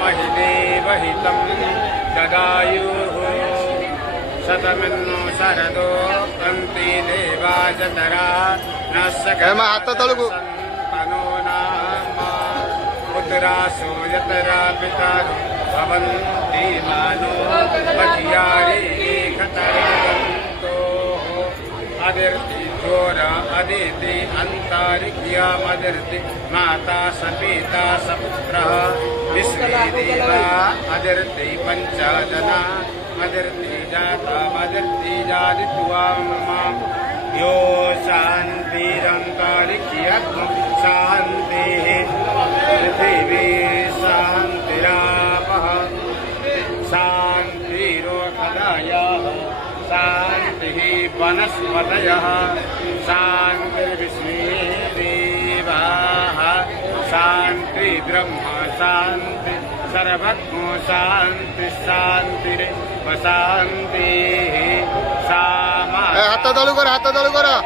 महिदेवहितं ददायुः शतमिन्नो शरदो अन्ति देवाजतरा न सकनो नाम पुत्रासो यतरा पितरो भवन्ति मानो मठियारे खतरन्तो अदिर्ति घोर अदिति अंतरिक्षमदिर्ति माता सपिता सपुत्रः विश्वेदेवा अदिर्ति पंचजना अदिर्ति जाता अदिर्ति जादित्वाम यो शान्तिरन्तरिक्षं शान्तिः पृथिवी शान्तिरापः शान्तिरोषधयः शान्तिः वनस्पतयः शान्तिर्विश्वे देवाः शान्ति ब्रह्म शान्ति सर्वज्ञो शान्ति शान्तिरेव शान्तिः सामा हात चालू करा